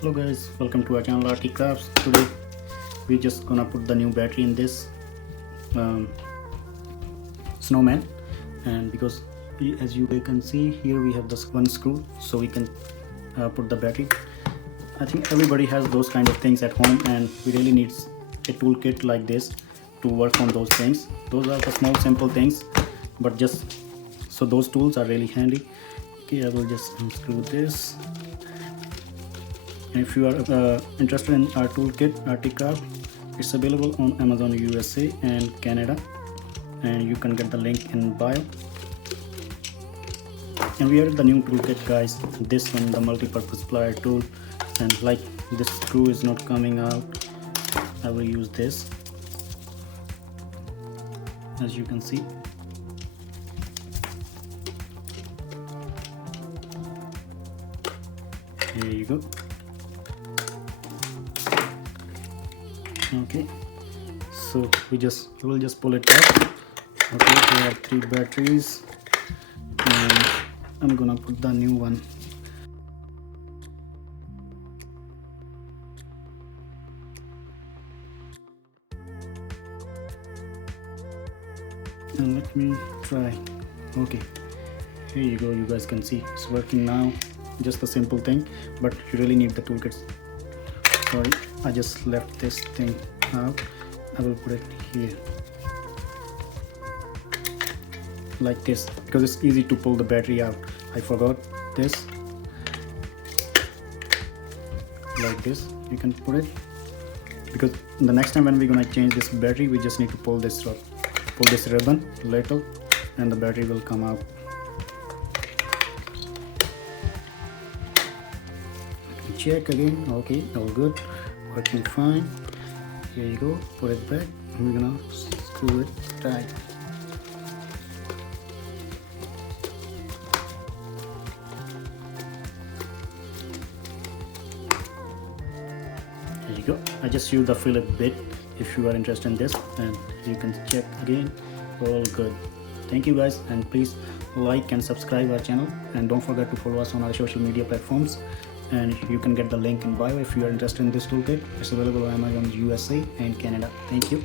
Hello guys, welcome to our channel RT Crafts. Today we're just gonna put the new battery in this Snowman, and because as you can see here we have this one screw, so we can put the battery. I think everybody has those kind of things at home, and we really need a toolkit like this to work on those things. Those are the small simple things, but just so those tools are really handy. Okay, I will just unscrew this. And if you are interested in our toolkit, RT Craft, it's available on Amazon USA and Canada, and you can get the link in bio. And we are the new toolkit, guys. This one, the multi-purpose plier tool, and like this screw is not coming out, I will use this, as you can see. Here you go. Okay, so we will just pull it up. Okay, we have 3 batteries, and I'm gonna put the new one. And let me try. Okay, here you go. You guys can see it's working now. Just a simple thing, but you really need the toolkits. Sorry, I just left this thing out. I will put it here like this because it's easy to pull the battery out. I forgot this. Like this you can put it, because the next time when we're gonna change this battery, we just need to pull this ribbon little, and the battery will come out. Check again. Okay, all good, working fine. Here you go, put it back, and we're gonna screw it tight. There you go. I just used the Philip bit. If you are interested in this, and you can check again. All good. Thank you guys, and please like and subscribe our channel, and don't forget to follow us on our social media platforms. And you can get the link in bio if you are interested in this toolkit. It's available on Amazon USA and Canada. Thank you.